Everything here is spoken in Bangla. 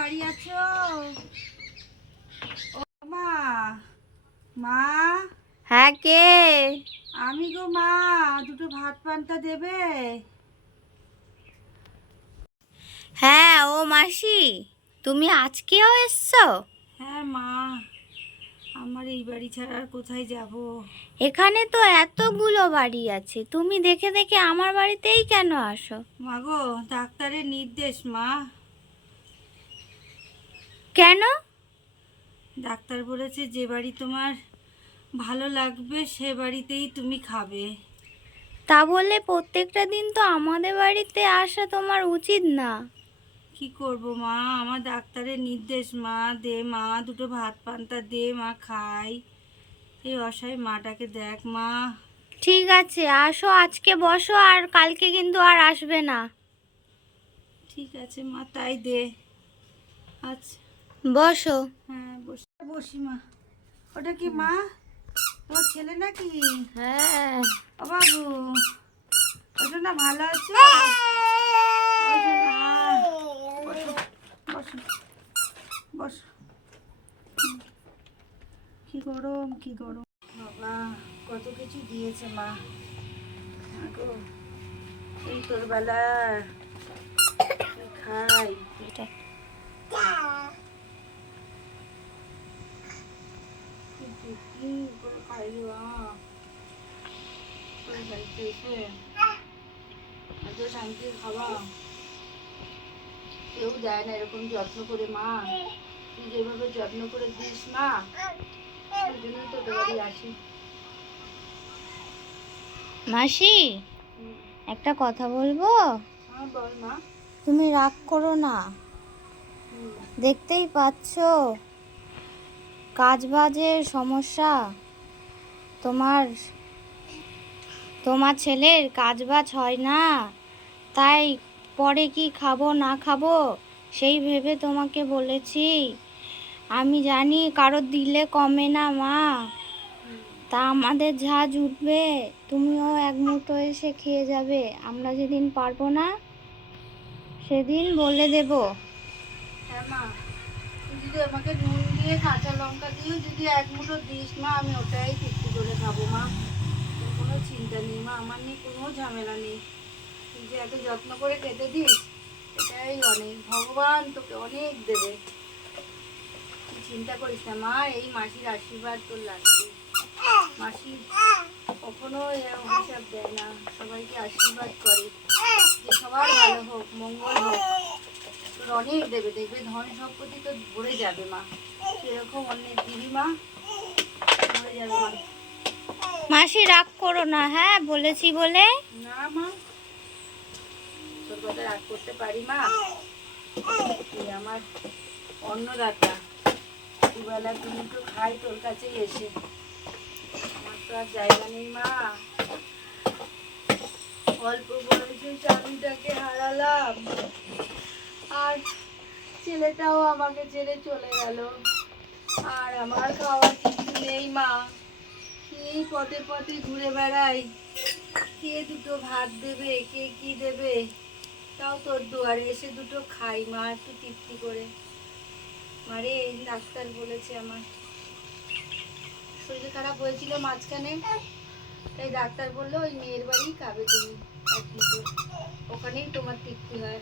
বাড়ি আছো? ও মা, মা। হ্যাঁ, কে? আমি গো মা, দুটো ভাত পান্তা দেবে? হ্যাঁ, ও মাসি, তুমি আজকেও এসছো? হ্যাঁ মা, আমার এই বাড়ি ছাড়া আর কোথায় যাব? এখানে তো এতগুলো বাড়ি আছে, তুমি দেখে দেখে আমার বাড়িতেই কেন আসো? মা গো, ডাক্তারের নির্দেশ মা। কেন? ডাক্তার বলেছে যে বাড়ি তোমার ভালো লাগবে সে বাড়িতেই তুমি খাবে। তা বললে প্রত্যেকটা দিন তো আমাদের বাড়িতে আসা তোমার উচিত না। কি করব মা, আমার ডাক্তারের নির্দেশ মা। দে মা, দুটো ভাত পান্তা দে মা, খাই। এই অসহায় মাটাকে দেখ মা। ঠিক আছে, আসো, আজকে বসো, আর কালকে কিন্তু আর আসবে না। ঠিক আছে মা, তাই দে। আচ্ছা। বসো। হ্যাঁ, বসি বসি মা। ওটা কি মা, তোমার ছেলে নাকি? হ্যাঁ। ও বাবু, ওটা না ভালো আছে? ওটা না, বসো বসো বসো। কি গরম, কি গরম বাবা, কত কিছু দিয়েছে মা। গো, এই তোর বেলার খাই এটা কি করে খাই মা। তোর বাড়িতে এসে এত শান্তি খাওয়া কেউ দেয় না এরকম যত্ন করে মা। তুই যেভাবে যত্ন করে দিস মা, ওই জন্য তোদের বাড়ি আসি। মাসি, একটা কথা বলবো? হ্যাঁ বল মা। তুমি রাগ করো না, হুম। দেখতেই পাচ্ছো কাজ বাজের সমস্যা। তোমার তোমার ছেলের কাজ বাজ হয় না, তাই পরে কি খাবো না খাবো সেই ভেবে তোমাকে বলেছি। আমি জানি কারোর দিলে কমে না মা, তা আমাদের যা জুটবে তুমিও এক মুঠো এসে খেয়ে যাবে। আমরা যেদিন পারবো না সেদিন বলে দেব। হ্যাঁ মা, তুই যদি আমাকে নুন দিয়ে কাঁচা লঙ্কা দিয়েও যদি এক মুঠো দিস মা, আমি ওটাই তৃপ্তি করে খাবো মা। তোর কোনো চিন্তা নেই মা, আমার নিয়ে কোনো ঝামেলা নেই। তুই যে এত যত্ন করে খেতে দিস এটাই অনেক, ভগবান তোকে অনেক দেবে। তুই চিন্তা করিস না মা, এই মাসির আশীর্বাদ তোর লাগবে। মাসি কখনো এরকম হিসাব দেয় না, সবাইকে আশীর্বাদ করে যে সবার ভালো হোক, মঙ্গল হোক। তোর অনেক দেবে, দেখবে ধন সম্পত্তি তোর ভরে যাবে মা। সেরকম অনেক দিবি মা, ভরে যাবে মা। মাসি রাগ করো না, হ্যাঁ বলেছি বলে। না মা, তোর কথা রাগ করতে পারি মা? তুই আমার অন্নদাতা, দুবেলা তুমি তো খাই তোর কাছেই এসে। আমার তো আর জায়গা নেই মা। অল্প বয়সে স্বামীটাকে হারালাম, আর ছেলেটাও আমাকে ছেড়ে চলে গেল। আর আমার খাওয়ার কিছু নেই মা। এই পথে পথে ঘুরে বেড়াই, কে দুটো ভাত দেবে, কে কি দেবে। তাও তোর দুয়ারে এসে দুটো খাই মা, একটু তৃপ্তি করে। মারে, ডাক্তার বলেছে আমার শরীর খারাপ হয়েছিল মাঝখানে, তাই ডাক্তার বললো ওই মেয়ের বাড়ি খাবে তুমি এক দুটো, ওখানেই তোমার তৃপ্তি হয়।